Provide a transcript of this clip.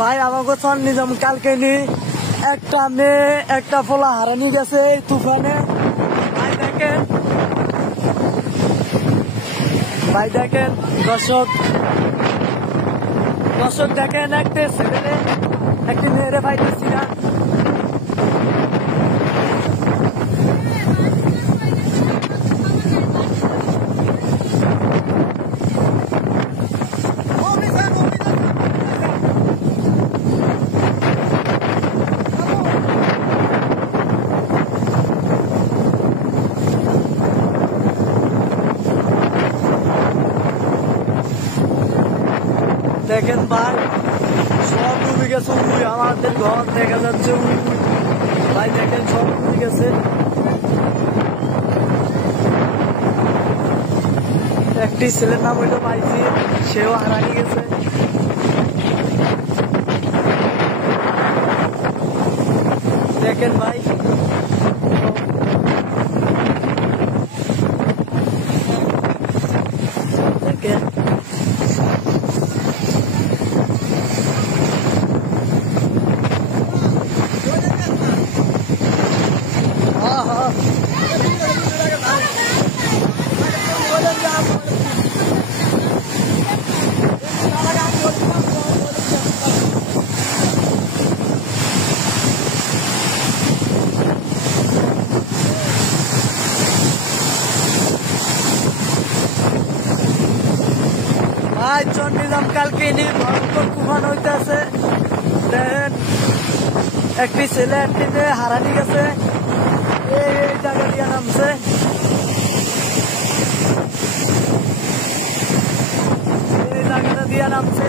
ভাই আমাকে চন নিজাম কালকে নি একটা মেয়ে একটা ফোলা হারানি গেছে এই তুফানে। ভাই দেখেন দর্শক দেখেন একটা ছেলে একটি মেয়েরে পাইতেছি না। দেখেন ভাই সব ডুবে গেছে, আমাদের ঘর দেখা যাচ্ছে ভাই দেখেন সব ডুবে গেছে। একটি ছেলের নাম হইল ভাইজি, সেও হারানি গেছে। দেখেন ভাই দেখেন ভাই চন নিলাম কালকে নিয়ে ভয়ঙ্কর তুফান হইতেছে। দেখেন একটি ছেলে একটি মেয়ে হারানি গেছে, এই জায়গা দিয়ে নামছে। এই জায়গাটা দিয়ে নামছে।